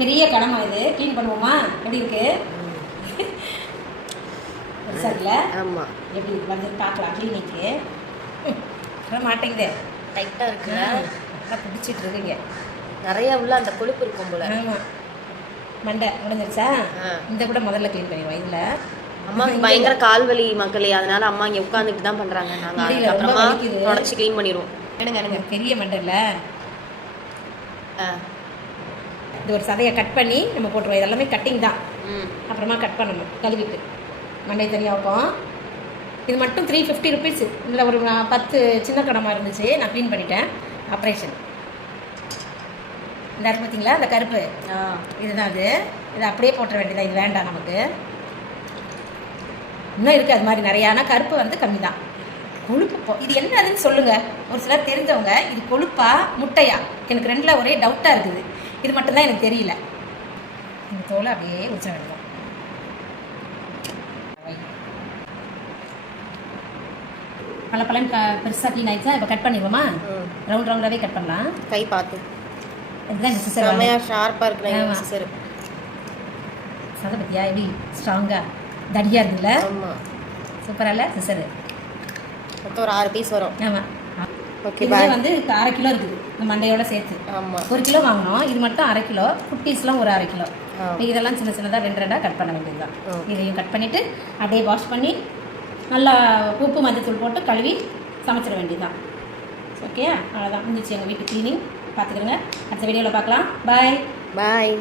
பெரிய கடமை இது. க்ளீன் பண்ணுவோமா? எப்படி இருக்கு? சரியில்ல? ஆமாம். எப்படி வந்து பார்க்கலாம் க்ளீனிக்கு. மாட்டேங்குது, டைட்டாக இருக்கு. நல்லா பிடிச்சிட்டு இருக்குங்க. நிறையா உள்ள அந்த கொழுப்பு இருக்கும் போல. ஆமாம், மண்டை முடிஞ்சிருச்சா? இந்த கூட முதல்ல க்ளீன் பண்ணிடுவோம். இதில் அம்மாவுக்கு பயங்கர கால் வலி மக்களே, அதனால அம்மா இங்கே உட்காந்துட்டு தான் பண்ணுறாங்க. நாங்கள் அப்புறமா தொடச்சி க்ளீன் பண்ணிடுவோம். எனக்கு பெரிய மண்டை இல்லை, இது ஒரு சதையை கட் பண்ணி நம்ம போட்டுருவோம். இதெல்லாமே கட்டிங் தான். அப்புறமா கட் பண்ணணும் கழுவிட்டு. மண்டை தனியாக வைப்போம். இது மட்டும் 350 ருபீஸ். இதில் ஒரு 10 சின்ன கடமாக இருந்துச்சு, நான் க்ளீன் பண்ணிட்டேன். ஆப்ரேஷன் இந்த இருக்கு பார்த்தீங்களா, அந்த கருப்பு இதுதான். அது இதை அப்படியே போட்டுற வேண்டியதான். இது வேண்டாம் நமக்கு. இன்னும் இருக்குது அது மாதிரி நிறையா. ஆனால் கருப்பு வந்து கம்மி தான். கொழுப்பு இது என்னதுன்னு சொல்லுங்கள் ஒரு சிலர் தெரிஞ்சவங்க. இது கொழுப்பா முட்டையா? எனக்கு ரெண்டில் ஒரே டவுட்டாக இருக்குது. இது மட்டும்தான் எனக்கு தெரியல. இந்த தோலை அப்படியே உச்ச வேண்டியதான். பழம் பெருசாக க்ளீன் ஆகிடுச்சா? இப்போ கட் பண்ணிடுவோமா? ரவுண்ட் ரவுண்டாகவே கட் பண்ணலாம். கை பார்த்து. இதுதான் இந்த சிசர். செம்மையாக ஷார்ப்பாக இருக்குல்ல சிசர். சதை பற்றியா எப்படி ஸ்ட்ராங்காக தடியாக இருக்குல்ல? ஆமாம், சூப்பராக இல்லை சிசரு? மொத்தம் ஒரு 6 பீஸ் வரும். ஆமாம். ஓகே, இது வந்து 1/2 கிலோ இருக்குது இந்த மண்டையோட சேர்த்து. ஆமாம், 1 கிலோ வாங்கினோம். இது மட்டும் 1/2 கிலோ. குட்டீஸ்லாம் ஒரு 1/2 கிலோ. இதெல்லாம் சின்ன சின்னதாக 2 கட் பண்ண வேண்டியது தான். இதையும் கட் பண்ணிவிட்டு அப்படியே வாஷ் பண்ணி நல்லா உப்பு மஞ்சத்தூள் போட்டு கழுவி சமைச்சிட வேண்டியது தான். ஓகே, அவ்வளோதான் முடிஞ்சிச்சு எங்கள் வீட்டு க்ளீனிங். பார்த்துக்கிறேங்க. அடுத்த வீடியோவில் பார்க்கலாம். பாய்.